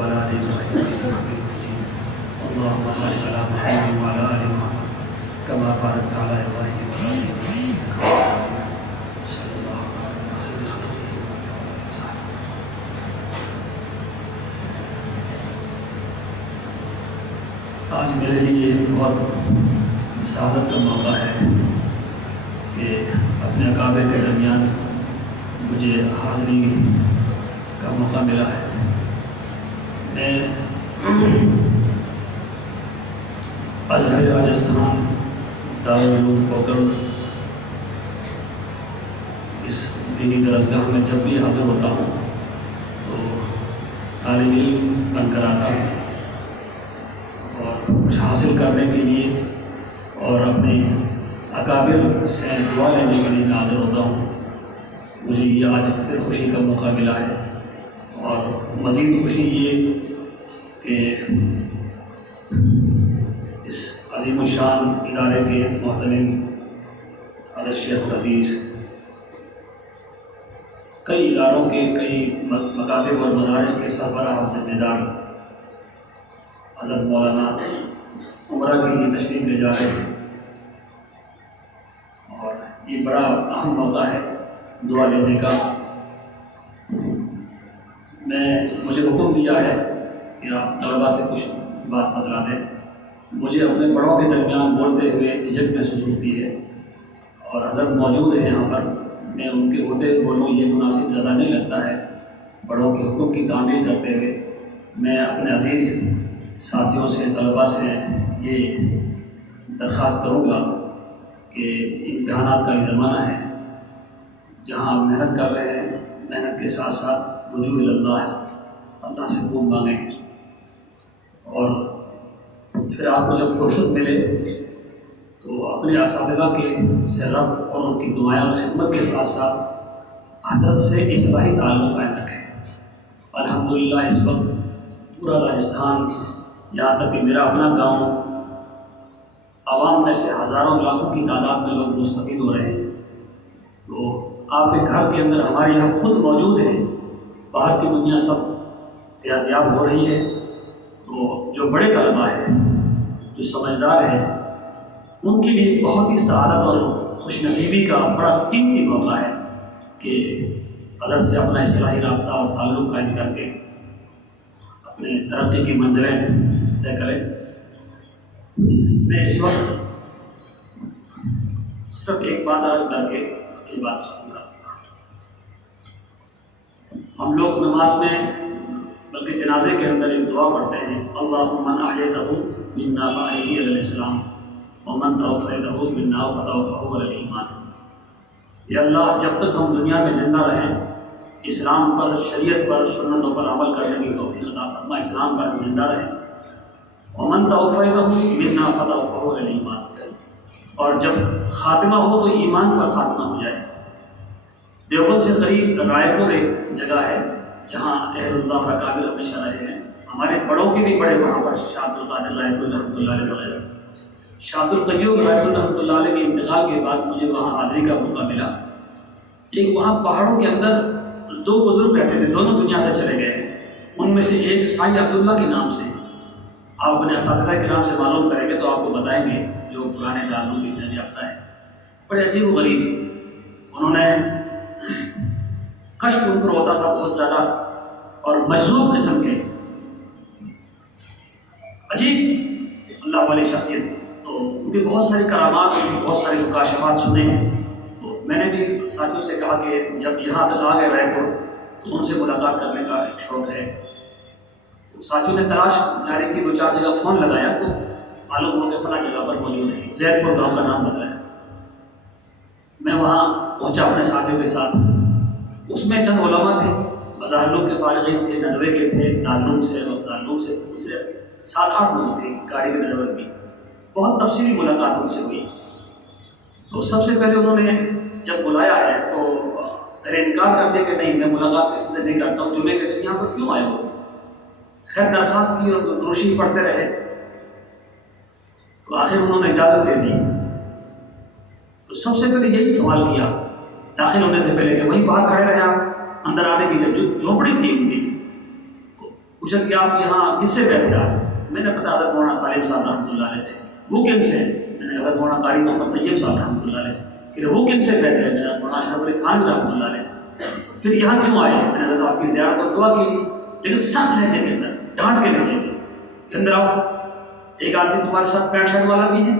وعلى آل إبراهيم إنك حميد مجيد اللهم بارك على محمد وعلى آل محمد كما باركت على إبراهيم وعلى آل إبراهيم إنك حميد مجيد صلى الله على خير خلقه وسلم. آج میرے لیے بہت سعادت کا موقع ہے کہ اپنے اکابر کے درمیان مجھے حاضری کا موقع ملا ہے. میں ازہر راجستھان دارالعلوم پوکر اس دینی درسگاہ میں جب بھی حاضر ہوتا ہوں تو طالب علم بن کر آتا ہوں اور کچھ حاصل کرنے کے لیے اور اپنے اکابر سے دعا لینے کے لیے حاضر ہوتا ہوں. مجھے یہ آج پھر خوشی کا موقع ملا ہے اور مزید خوشی یہ کہ اس عظیم الشان ادارے کے محترم حضرت شیخ الحدیث کئی اداروں کے کئی مکاتب اور مدارس کے سربراہ اور ذمہ دار حضرت مولانا عمرہ کے لیے تشریف لے جا رہے ہیں اور یہ بڑا اہم موقع ہے دعا لینے کا. مجھے حکم دیا ہے کہ آپ طلباء سے کچھ بات بتلا دیں. مجھے اپنے بڑوں کے درمیان بولتے ہوئے جھجک محسوس ہوتی ہے اور حضرت موجود ہیں یہاں پر. میں ان کے ہوتے بولوں یہ مناسب زیادہ نہیں لگتا ہے. بڑوں کے حکم کی تعمیل کرتے ہوئے میں اپنے عزیز ساتھیوں سے طلباء سے یہ درخواست کروں گا کہ امتحانات کا یہ زمانہ ہے جہاں محنت کر رہے ہیں. محنت کے ساتھ ساتھ رجوع اللہ ہے, اللہ سے خوب مانگیں اور پھر آپ کو جب فرصت ملے تو اپنے اساتذہ کے سے ربط اور ان کی دعائیں اور خدمت کے ساتھ ساتھ حضرت سے اصلاحی تعلق قائم رکھیں. الحمدللہ اس وقت پورا راجستھان یہاں تک کہ میرا اپنا گاؤں عوام میں سے ہزاروں لاکھوں کی تعداد میں لوگ مستفید ہو رہے ہیں. تو آپ کے گھر کے اندر ہمارے یہاں خود موجود ہیں. باہر کی دنیا سب فیاضیاب ہو رہی ہے تو جو بڑے طلباء ہیں جو سمجھدار ہیں ان کے لیے بہت ہی سعادت اور خوش نصیبی کا بڑا قیمتی موقع ہے کہ حضرت سے اپنا اصلاحی رابطہ اور تعلق قائم کر کے اپنے ترقی کی منزلیں طے کریں. میں اس وقت صرف ایک بات عرض کر کے یہ بات ختم کروں گا. ہم لوگ نماز میں بلکہ جنازے کے اندر ایک دعا پڑھتے ہیں اللہم من احییتہ منا فاحیہ علی الاسلام ومن توفیتہ منا فتوفہ علی الایمان. یا اللہ جب تک ہم دنیا میں زندہ رہیں اسلام پر, شریعت پر, سنتوں پر عمل کرنے کی توفیق عطا فرما. اسلام پر ہم زندہ رہیں. ومن توفیتہ منا فتوفہ علی الایمان. اور جب خاتمہ ہو تو ایمان پر خاتمہ ہو جائے. دیوبند سے قریب رائے پور ایک جگہ ہے جہاں اہل اللہ کا قابل ہمیشہ رہے ہیں. ہمارے بڑوں کے بھی بڑے وہاں پر شاہ عبد القادر رائے پور رحمۃ اللہ علیہ وغیرہ. شاہ عبد القیوم رائے پور رحمۃ اللہ علیہ کے انتقال کے بعد مجھے وہاں حاضری کا موقع ملا. ایک وہاں پہاڑوں کے اندر دو بزرگ رہتے تھے, دونوں دنیا سے چلے گئے ہیں. ان میں سے ایک سائی عبداللہ کے نام سے, آپ اپنے اساتذہ کے نام سے معلوم کریں گے تو آپ کو بتائیں گے جو پرانے دارالعلوم کی فیض یافتہ ہے. بڑے عجیب و غریب, انہوں نے کشف ان پر ہوتا تھا بہت زیادہ اور مجذوب قسم کے عجیب اللہ والی شخصیت. تو ان کی بہت ساری کرامات, بہت ساری مکاشفات سنے. تو میں نے بھی ساتھیوں سے کہا کہ جب یہاں تک آ گئے رائے پور تو ان سے ملاقات کرنے کا ایک شوق ہے. تو ساتھیوں نے تلاش جاری کی, 2-4 جگہ فون لگایا تو معلوم ہو کہ فلاں جگہ پر موجود ہے. زید پور گاؤں کا نام بتایا. میں وہاں پہنچا اپنے ساتھیوں کے ساتھ. اس میں چند علماء تھے, مظاہروں کے فارغین تھے, ندوے کے تھے, دارالعلوم سے دوسرے 7-8 لوگ تھے گاڑی میں ندوے بھی. بہت تفصیلی ملاقات ان سے ہوئی. تو سب سے پہلے انہوں نے جب بلایا ہے تو میں نے انکار کر دیا کہ نہیں میں ملاقات کسی سے نہیں کرتا ہوں, جمعے کے دن یہاں پر کیوں آئے ہو. خیر درخواست کی اور دروشی پڑھتے رہے تو آخر انہوں نے اجازت دے دی. تو سب سے پہلے یہی سوال کیا داخل ہونے سے پہلے کہ وہیں باہر کھڑے رہے آپ, اندر آنے کی جو جھونپڑی تھی ان کی پوچھا کہ آپ یہاں کس سے بیٹھے آپ؟ میں نے پتا حضرت مولانا سالم صاحب رحمۃ اللہ علیہ سے۔ وہ کن سے؟ میں نے حضرت مولانا قاری محمد طیب صاحب رحمۃ اللہ علیہ سے۔ کہ وہ کن سے بیٹھے ہیں؟ میں نے مولانا اشرف علی تھانوی رحمۃ اللہ علیہ سے۔ پھر یہاں کیوں آئے؟ میں نے حضرت آپ کی زیارت اور دعا کی، لیکن سخت لہجے کے اندر، ڈانٹ کے لہجے کے اندر آؤ، ایک آدمی تمہارے ساتھ پینٹ شرٹ والا بھی ہے۔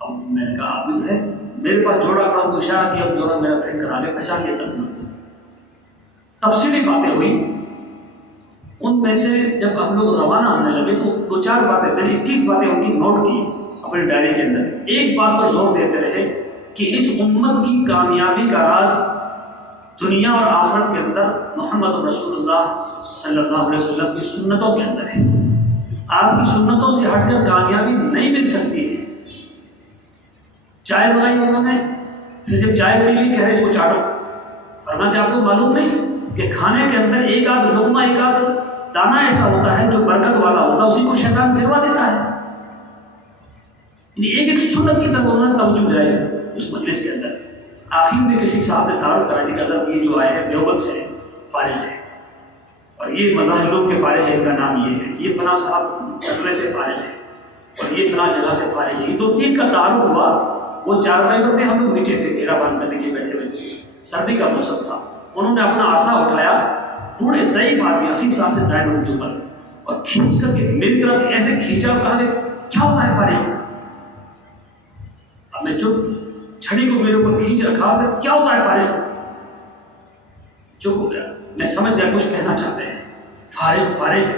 اب میں نے کہا آدمی ہے، میرے پاس جوڑا تھا، ان کو اشارہ کیا، جوڑا میرا پہن کر آگے پہچان لیا۔ تفصیلی باتیں ہوئی، ان میں سے جب ہم لوگ روانہ ہونے لگے تو 2-4 باتیں، میں نے 21 باتیں ان کی نوٹ کی اپنی ڈائری کے اندر۔ ایک بات پر زور دیتے رہے کہ اس امت کی کامیابی کا راز دنیا اور آخرت کے اندر محمد رسول اللہ صلی اللہ علیہ وسلم کی سنتوں کے اندر ہے۔ آپ کی سنتوں سے ہٹ کر کامیابی نہیں مل سکتی ہے۔ چائے بنائی انہوں نے، پھر جب چائے پی لی کہہ رہے اس کو چاٹو۔ فرمایا کہ آپ کو معلوم نہیں کہ کھانے کے اندر ایک آدھ لقمہ، ایک آدھ دانہ ایسا ہوتا ہے جو برکت والا ہوتا ہے، اسی کو شیطان گروا دیتا ہے۔ یعنی ایک ایک سنت کی طرف انہوں نے توجہ دلائی اس مجلس کے اندر۔ آخر میں کسی صاحب نے تعارف کرا دی کہ حضرت یہ جو آئے ہیں دیوبند سے فارغ ہے، اور یہ مظاہر لوگ کے فارغ ہے، ان کا نام یہ ہے، یہ فلاں صاحب کٹرے سے فارغ ہے، اور یہ فلاں جگہ سے فارغ ہے۔ یہ 2-3 کا تعارف ہوا۔ وہ 4 بندے ہم لوگ نیچے تھے، گھیرا باندھ کر نیچے بیٹھے ہوئے تھے، سردی کا موسم تھا۔ انہوں نے اپنا عصا اٹھایا، بوڑھے ضعیف آدمی 80 سال سے زائد ان کے اوپر، اور کھینچ کر کے میری طرف ایسے کھینچا اور کہا کہ کیا ہوتا ہے فارغ؟ اب میں چپ، چھڑی کو میرے اوپر کھینچ رکھا کہ کیا ہوتا ہے فارغ؟ چپ ہو گیا۔ میں سمجھ گیا کچھ کہنا چاہتے ہیں۔ فارغ فارغ،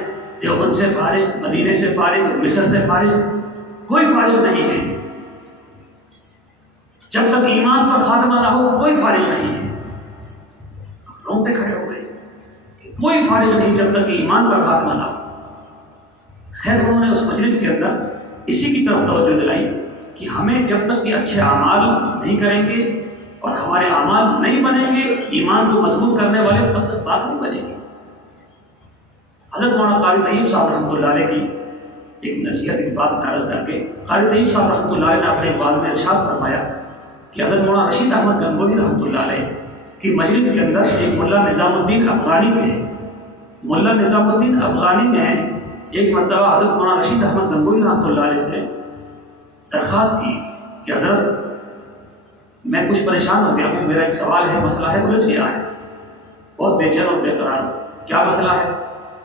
دیوبند سے فارغ، مدینے سے فارغ، مصر سے فارغ، کوئی فارغ نہیں ہے۔ جب تک ایمان پر خاتمہ نہ ہو کوئی فارغ نہیں ہے۔ رونگٹے کھڑے ہو گئے کہ کوئی فارغ نہیں جب تک کہ ایمان پر خاتمہ نہ ہو۔ خیر انہوں نے اس مجلس کے اندر اسی کی طرف توجہ دلائی کہ ہمیں جب تک کہ اچھے اعمال نہیں کریں گے اور ہمارے اعمال نہیں بنیں گے ایمان کو مضبوط کرنے والے، تب تک بات نہیں بنے گی۔ حضرت مولانا قاری طیب صاحب رحمۃ اللہ علیہ کی ایک نصیحت، ایک بات عرض کر کے، قاری طیب صاحب رحمۃ اللہ علیہ نے اپنے واعظ میں ارشاد فرمایا کہ حضرت مولانا رشید احمد گنگوہی رحمۃ اللہ علیہ کی مجلس کے اندر ایک ملا نظام الدین افغانی تھے۔ ملا نظام الدین افغانی نے ایک مرتبہ حضرت مولانا رشید احمد گنگوہی رحمۃ اللہ علیہ سے درخواست کی کہ حضرت میں کچھ پریشان ہو گیا ہوں، میرا ایک سوال ہے، مسئلہ ہے، الجھ گیا ہے، بہت بے چین اور بے قرار ہوں، کیا مسئلہ ہے؟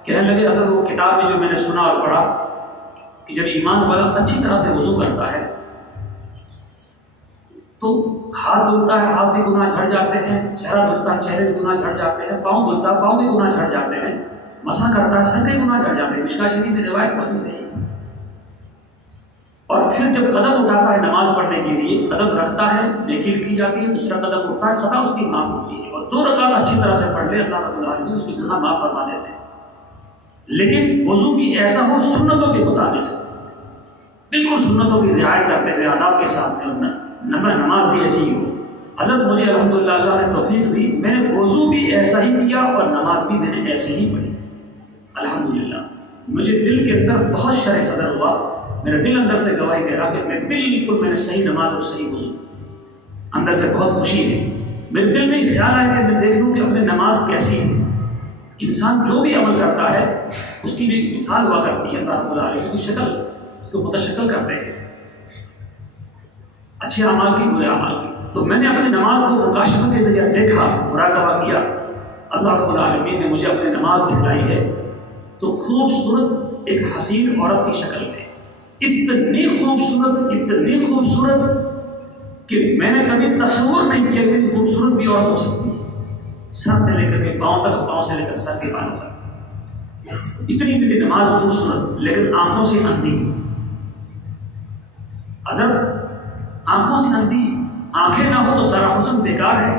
کہنے لگے حضرت وہ کتاب میں جو میں نے سنا اور پڑھا کہ جب ایمان والا اچھی طرح سے وضو کرتا ہے تو ہاتھ دھلتا ہے، ہاتھ کے گناہ جھڑ جاتے ہیں، چہرہ دھلتا ہے، چہرے کے گناہ جھڑ جاتے ہیں، پاؤں دھلتا ہے، پاؤں کے گناہ جھڑ جاتے ہیں، مسح کرتا ہے، سر کے گناہ جھڑ جاتے ہیں۔ مشکاہ شریف میں روایت موجود ہے۔ اور پھر جب قدم اٹھاتا ہے نماز پڑھنے کے لیے، قدم رکھتا ہے، نیکی لکھی جاتی ہے، دوسرا قدم اٹھتا ہے، خطا اس کی معاف ہوتی ہے، اور 2 رکعت اچھی طرح سے پڑھ لے، اللہ رب العالمین اس کی گناہ معاف فرما دیتے ہیں۔ لیکن وضو بھی ایسا ہو سنتوں کے مطابق، بالکل سنتوں کی رعایت کرتے ہوئے آداب کے ساتھ میں نماز بھی ایسی ہی ہو۔ حضرت مجھے الحمدللہ اللہ نے توفیق دی، میں نے وضو بھی ایسا ہی کیا اور نماز بھی میں نے ایسے ہی پڑھی الحمدللہ۔ مجھے دل کے اندر بہت شرح صدر ہوا، میرا دل اندر سے گواہی دے رہا کہ میں نے صحیح نماز اور صحیح وضو، اندر سے بہت خوشی ہے۔ میرے دل میں یہ خیال آیا کہ میں دیکھ لوں کہ اپنی نماز کیسی ہے۔ انسان جو بھی عمل کرتا ہے اس کی بھی ایک مثال ہوا کرتی ہے، اللہ رب العالمین اس کی شکل اس کو متشکل کرتے ہیں، اچھے اعمال کی، برے اعمال کی۔ تو میں نے اپنی نماز کو مکاشفہ کے ذریعے دیکھا، مراقبہ کیا، اللہ رب العالمین نے مجھے اپنی نماز دکھلائی ہے تو خوبصورت ایک حسین عورت کی شکل میں، اتنی خوبصورت کہ میں نے کبھی تصور نہیں کیا کہ خوبصورت بھی عورت ہو سکتی ہے، سر سے لے کر کے پاؤں تک، پاؤں سے لے کر سر کے بالوں تک، اتنی میری نماز خوبصورت، لیکن آنکھوں سے اندھی۔ حضرت آنکھوں سے اندھی، آنکھیں نہ ہو تو سارا حسن بیکار ہے۔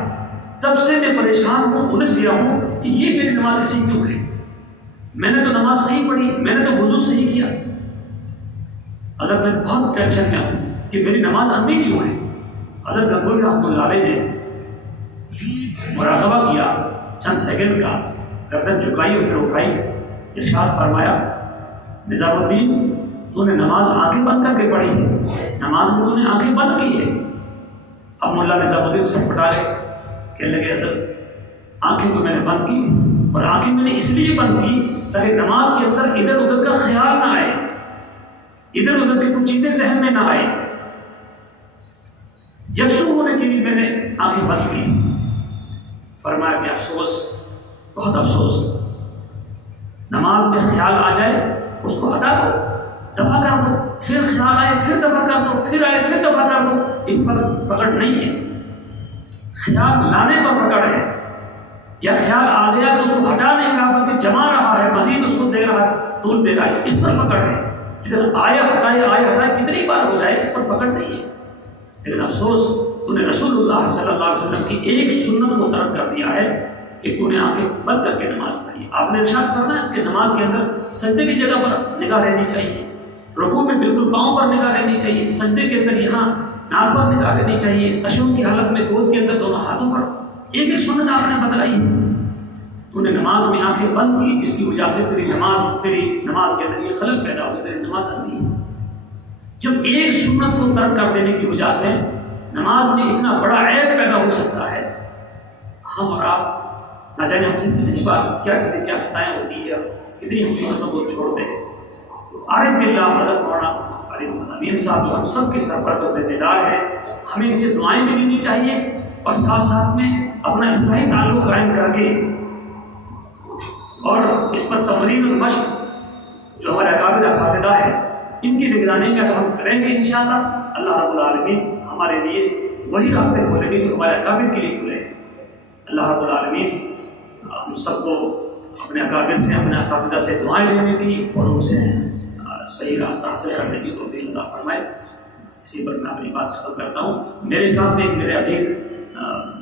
تب سے میں پریشان ہوں، الجھ گیا ہوں کہ یہ میری نماز ایسی کیوں ہے؟ میں نے تو نماز صحیح پڑھی، میں نے تو وضو صحیح کیا۔ حضرت میں بہت ٹینشن میں ہوں کہ میری نماز اندھی کیوں ہے۔ حضرت گنگوہی رحمۃ اللہ علیہ نے مراقبہ کیا، چند سیکنڈ کا، گردن جھکائی اور پھر اٹھائی، ارشاد فرمایا نظام الدین تو نے نماز آنکھیں بند کر کے پڑھی ہے، نماز میں تو نے آنکھیں بند کی ہے۔ اب ملا نظام الدین سب پٹا گئے، کہنے لگے حضرت آنکھیں تو میں نے بند کی، اور آنکھیں میں نے اس لیے بند کی تاکہ نماز کے اندر ادھر ادھر کا خیال نہ آئے، ادھر ادھر کی کچھ چیزیں ذہن میں نہ آئے، یکسو ہونے کے لیے میں نے آنکھیں بند کی۔ فرمایا کہ افسوس، بہت افسوس، نماز میں خیال آ جائے اس کو ہٹا دو، دفع کر دو، پھر خیال آئے پھر دفع کر دو، پھر آئے پھر دفع کر دو، اس پر پکڑ نہیں ہے۔ خیال لانے پر پکڑ ہے، یا خیال آ گیا تو اس کو ہٹا نہیں رہا بلکہ جما رہا ہے، مزید اس کو دے رہا ہے، طول دے رہا ہے، اس پر پکڑ ہے۔ لیکن آیا ہٹائے کتنی بار ہو جائے اس پر پکڑ نہیں ہے۔ لیکن افسوس، تو نے رسول اللہ صلی اللہ علیہ وسلم کی ایک سنت کو ترک کر دیا ہے کہ تو نے آنکھیں بند کر کے نماز پڑھی۔ آپ نے ارشاد کرنا ہے کہ نماز کے اندر سجدے کی جگہ پر نگاہ رہنی چاہیے، رکوع میں بالکل پاؤں پر نگاہ رہنی چاہیے، سجدے کے اندر یہاں ناک پر نگاہ رہنی چاہیے، تشہد کی حالت میں گود کے اندر دونوں ہاتھوں پر۔ ایک ایک سنت آپ نے بتلائی ہے۔ تو نے نماز میں آنکھیں بند کی جس کی وجہ سے تیری نماز کے اندر یہ خلل پیدا ہو گئی، تیری نماز اندھی ہے۔ جب ایک سنت کو ترک کر دینے کی وجہ سے نماز میں اتنا بڑا عیب پیدا ہو سکتا ہے، ہم اور آپ نہ جانے ہم سے کتنی بار کیا چیزیں کیا خطائیں ہوتی ہے، کتنی ہم سنتوں کو چھوڑتے ہیں۔ عارف باللہ حضرت مولانا امین صاحب جو ہم سب کے سرپرست اور ذمہ دار ہے، ہمیں ان سے دعائیں بھی دینی چاہیے، اور ساتھ ساتھ میں اپنا اصلاحی تعلق قائم کر کے اور اس پر تمرین اور مشق جو ہمارے اکابر اساتذہ ہیں ان کی نگرانی میں اگر ہم کریں گے انشاءاللہ، اللہ رب العالمین ہمارے لیے وہی راستے کھولیں گے جو ہمارے اکابر کے لیے کھلے ہیں۔ اللہ رب العالمین ہم سب کو اپنے اکابر سے، اپنے اساتذہ سے دعائیں لینے کی اور ان سے صحیح راستہ حاصل کرنے کی توفیق عطا فرمائے۔ اسی پر میں اپنی بات ختم کرتا ہوں۔ میرے ساتھ میں میرے عزیز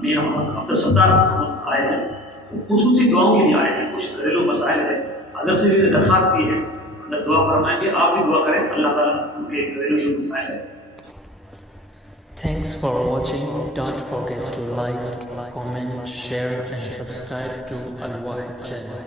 میاں محمد عبدالستار آئے ہیں، خصوصی دعاؤں کے لیے آئے ہیں، کچھ گھریلو مسائل ہیں، حضرت سے بھی درخواست کی ہے، حضرت دعا فرمائیں گے، آپ بھی دعا کریں، اللہ تعالیٰ ان کے گھریلو جو مسائل ہیں۔ Thanks for watching. Don't forget to like, comment, share and subscribe to Al Wahid channel.